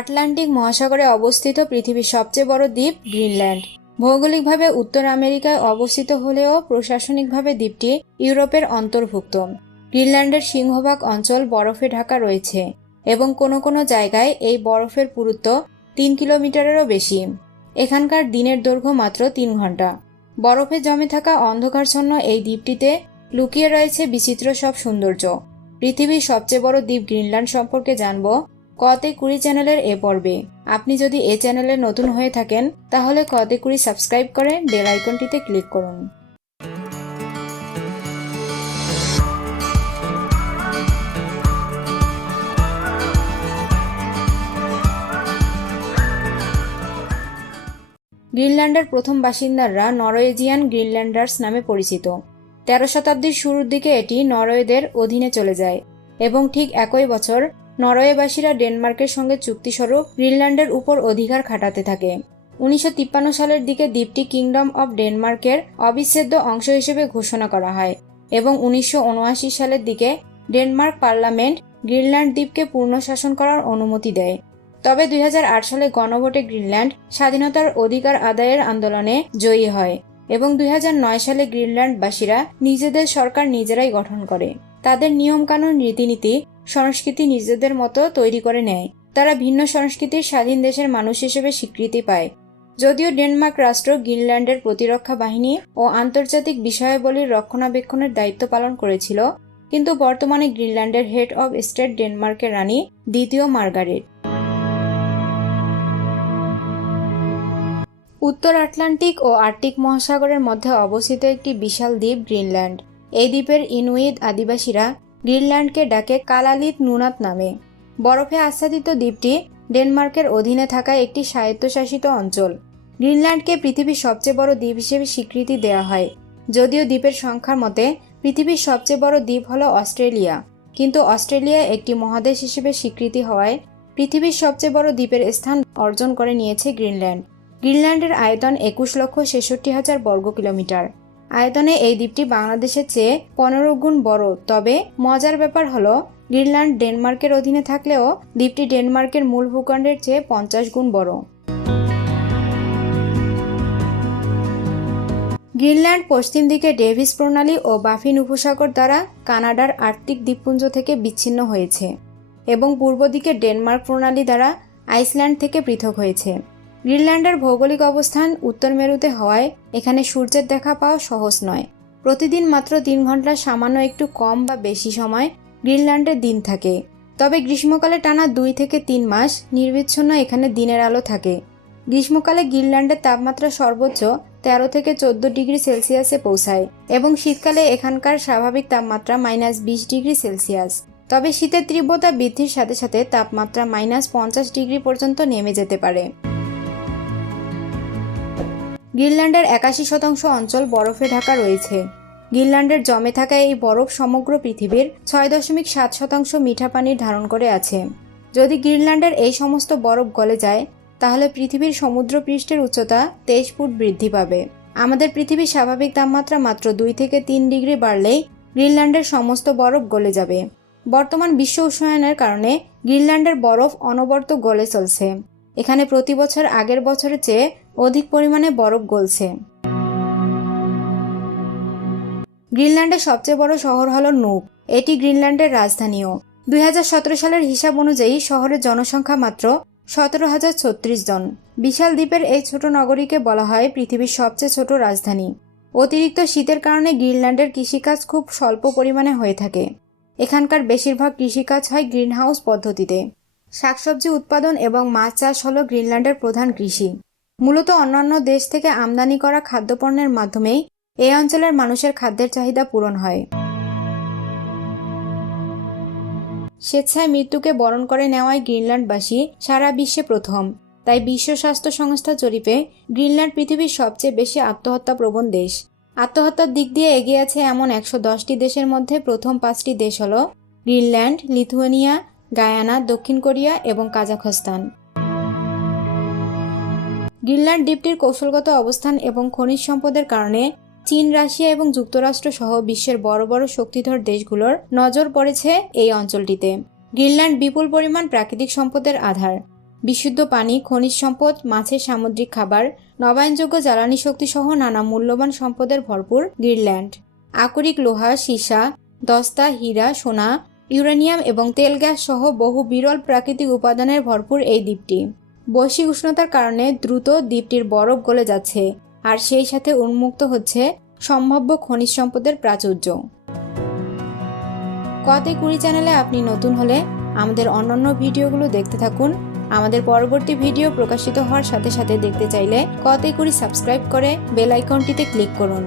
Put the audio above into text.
Atlantic মহাসাগরে অবস্থিত পৃথিবীর সবচেয়ে বড় দ্বীপ গ্রিনল্যান্ড। ভৌগোলিকভাবে উত্তর আমেরিকায় অবস্থিত হলেও প্রশাসনিকভাবে দ্বীপটি ইউরোপের অন্তর্ভুক্ত। গ্রিনল্যান্ডের সিংহভাগ অঞ্চল বরফে ঢাকা রয়েছে এবং কোনো কোনো জায়গায় এই বরফের পুরুত্ব 3 কিলোমিটারেরও বেশি। এখানকার দিনের দৈর্ঘ্য মাত্র 3 ঘন্টা। বরফে জমে থাকা অন্ধকারচ্ছন্ন এই দ্বীপটিতে লুকিয়ে রয়েছে বিচিত্র সব সৌন্দর্য। পৃথিবীর সবচেয়ে বড় দ্বীপ গ্রিনল্যান্ড সম্পর্কে জানব কতে কুড়ি চ্যানেলের এ পর্বে। আপনি যদি এ চ্যানেলে নতুন হয়ে থাকেন তাহলে কতে কুড়ি সাবস্ক্রাইব করে বেল আইকনটিতে ক্লিক করুন। গ্রিনল্যান্ডের প্রথম বাসিন্দারা নরওয়েজিয়ান গ্রিনল্যান্ডার্স নামে পরিচিত। 13 শতাব্দীর শুরুর দিকে এটি নরওয়েদের অধীনে চলে যায় এবং ঠিক একই বছর নরওয়েবাসীরা ডেনমার্কের সঙ্গে চুক্তিস্বরূপ গ্রিনল্যান্ডের উপর অধিকার খাটাতে থাকে। 1953 সালের দিকে দ্বীপটি কিংডম অব ডেনমার্কের অবিচ্ছেদ্য অংশ হিসেবে ঘোষণা করা হয় এবং 1979 সালের দিকে ডেনমার্ক পার্লামেন্ট গ্রিনল্যান্ড দ্বীপকে পূর্ণ শাসন করার অনুমতি দেয়। তবে 2008 সালে গণভোটে গ্রিনল্যান্ড স্বাধীনতার অধিকার আদায়ের আন্দোলনে জয়ী হয় এবং 2009 সালে গ্রিনল্যান্ডবাসীরা নিজেদের সরকার নিজেরাই গঠন করে। তাদের নিয়মকানুন, রীতিনীতি, সংস্কৃতি নিজেদের মতো তৈরি করে নেয়। তারা ভিন্ন সংস্কৃতির স্বাধীন দেশের মানুষ হিসেবে স্বীকৃতি পায়। যদিও ডেনমার্ক রাষ্ট্র গ্রিনল্যান্ডের প্রতিরক্ষা বাহিনী ও আন্তর্জাতিক বিষয়াবলীর রক্ষণাবেক্ষণের দায়িত্ব পালন করেছিল, কিন্তু বর্তমানে গ্রিনল্যান্ডের হেড অব স্টেট ডেনমার্কের রানী দ্বিতীয় মার্গারেট। উত্তর আটলান্টিক ও আর্কটিক মহাসাগরের মধ্যে অবস্থিত একটি বিশাল দ্বীপ গ্রিনল্যান্ড। এই দ্বীপের ইনুইট আদিবাসীরা গ্রিনল্যান্ডকে ডাকে কালালিত নুনাত নামে। বরফে আচ্ছাদিত দ্বীপটি ডেনমার্কের অধীনে থাকা একটি স্বায়ত্তশাসিত অঞ্চল। গ্রিনল্যান্ডকে পৃথিবীর সবচেয়ে বড় দ্বীপ হিসেবে স্বীকৃতি দেওয়া হয়। যদিও দ্বীপের সংখ্যার মতে পৃথিবীর সবচেয়ে বড় দ্বীপ হল অস্ট্রেলিয়া, কিন্তু অস্ট্রেলিয়া একটি মহাদেশ হিসেবে স্বীকৃতি হওয়ায় পৃথিবীর সবচেয়ে বড় দ্বীপের স্থান অর্জন করে নিয়েছে গ্রিনল্যান্ড। গ্রিনল্যান্ডের আয়তন 21,66,000 বর্গ কিলোমিটার। আয়তনে এই দ্বীপটি বাংলাদেশের চেয়ে 15 গুণ বড়। তবে মজার ব্যাপার হলো, গ্রিনল্যান্ড ডেনমার্কের অধীনে থাকলেও দ্বীপটি ডেনমার্কের মূল ভূখণ্ডের চেয়ে 50 গুণ বড়। গ্রিনল্যান্ড পশ্চিম দিকে ডেভিস প্রণালী ও বাফিন উপসাগর দ্বারা কানাডার আর্কটিক দ্বীপপুঞ্জ থেকে বিচ্ছিন্ন হয়েছে এবং পূর্ব দিকে ডেনমার্ক প্রণালী দ্বারা আইসল্যান্ড থেকে পৃথক হয়েছে। গ্রিনল্যান্ডের ভৌগোলিক অবস্থান উত্তর মেরুতে হওয়ায় এখানে সূর্যের দেখা পাওয়া সহজ নয়। প্রতিদিন মাত্র 3 ঘন্টার সামান্য একটু কম বা বেশি সময় গ্রিনল্যান্ডের দিন থাকে। তবে গ্রীষ্মকালে টানা 2 থেকে 3 মাস নির্বিচ্ছিন্ন এখানে দিনের আলো থাকে। গ্রীষ্মকালে গ্রিনল্যান্ডের তাপমাত্রা সর্বোচ্চ 13 থেকে 14 ডিগ্রি সেলসিয়াসে পৌঁছায় এবং শীতকালে এখানকার স্বাভাবিক তাপমাত্রা -20 ডিগ্রি সেলসিয়াস। তবে শীতের তীব্রতা বৃদ্ধির সাথে সাথে তাপমাত্রা -50 ডিগ্রি পর্যন্ত নেমে যেতে পারে। গ্রিনল্যান্ডের 81% অঞ্চল বরফে ঢাকা রয়েছে। গ্রিনল্যান্ডের জমে থাকা এই বরফ সমগ্র পৃথিবীর 6.7% মিঠা পানির ধারণ করে আছে। যদি গ্রিনল্যান্ডের এই সমস্ত বরফ গলে যায় তাহলে পৃথিবীর সমুদ্র পৃষ্ঠের উচ্চতা 23 ফুট বৃদ্ধি পাবে। আমাদের পৃথিবীর স্বাভাবিক তাপমাত্রা মাত্র 2 থেকে 3 ডিগ্রি বাড়লেই গ্রিনল্যান্ডের সমস্ত বরফ গলে যাবে। বর্তমান বিশ্ব উষ্ণায়নের কারণে গ্রিনল্যান্ডের বরফ অনবরত গলে চলছে। এখানে প্রতি বছর আগের বছরের চেয়ে অধিক পরিমাণে বরফ গলছে। গ্রিনল্যান্ডের সবচেয়ে বড় শহর হল নুক। এটি গ্রিনল্যান্ডের রাজধানীও। 2017 সালের হিসাব অনুযায়ী শহরের জনসংখ্যা মাত্র 17,036 জন। বিশাল দ্বীপের এই ছোট নগরীকে বলা হয় পৃথিবীর সবচেয়ে ছোট রাজধানী। অতিরিক্ত শীতের কারণে গ্রিনল্যান্ডের কৃষিকাজ খুব স্বল্প পরিমাণে হয়ে থাকে। এখানকার বেশিরভাগ কৃষিকাজ হয় গ্রিনহাউস পদ্ধতিতে। শাকসবজি উৎপাদন এবং মাছ চাষ হল গ্রিনল্যান্ডের প্রধান কৃষি। মূলত অন্যান্য দেশ থেকে আমদানি করা খাদ্যপণ্যের মাধ্যমেই এই অঞ্চলের মানুষের খাদ্যের চাহিদা পূরণ হয়। স্বেচ্ছায় মৃত্যুকে বরণ করে নেওয়ায় গ্রিনল্যান্ডবাসী সারা বিশ্বে প্রথম। তাই বিশ্ব স্বাস্থ্য সংস্থা জরিপে গ্রিনল্যান্ড পৃথিবীর সবচেয়ে বেশি আত্মহত্যাপ্রবণ দেশ। আত্মহত্যার দিক দিয়ে এগিয়ে আছে এমন 110টি দেশের মধ্যে প্রথম 5টি দেশ হল গ্রিনল্যান্ড, লিথুয়ানিয়া, গায়ানা, দক্ষিণ কোরিয়া এবং কাজাখস্তান। গ্রিনল্যান্ড দ্বীপটির কৌশলগত অবস্থান এবং খনিজ সম্পদের কারণে চীন, রাশিয়া এবং যুক্তরাষ্ট্র সহ বিশ্বের বড় বড় শক্তিধর দেশগুলোর নজর পড়েছে এই অঞ্চলটিতে। গ্রিনল্যান্ড বিপুল পরিমাণ প্রাকৃতিক সম্পদের আধার। বিশুদ্ধ পানি, খনিজ সম্পদ, মাছের সামুদ্রিক খাবার, নবায়নযোগ্য জ্বালানি শক্তি সহ নানা মূল্যবান সম্পদের ভরপুর গ্রিনল্যান্ড। আকরিক লোহা, সীসা, দস্তা, হীরা, সোনা, ইউরেনিয়াম এবং তেল গ্যাস সহ বহু বিরল প্রাকৃতিক উপাদানের ভরপুর এই দ্বীপটি। বৈশ্বিক উষ্ণতার কারণে দ্রুত দ্বীপটির বরফ গলে যাচ্ছে, আর সেই সাথে উন্মুক্ত হচ্ছে সম্ভাব্য খনিজ সম্পদের প্রাচুর্য। কতে কুড়ি চ্যানেলে আপনি নতুন হলে আমাদের অন্যান্য ভিডিওগুলো দেখতে থাকুন। আমাদের পরবর্তী ভিডিও প্রকাশিত হওয়ার সাথে সাথে দেখতে চাইলে কতে কুড়ি সাবস্ক্রাইব করে বেল আইকনটিতে ক্লিক করুন।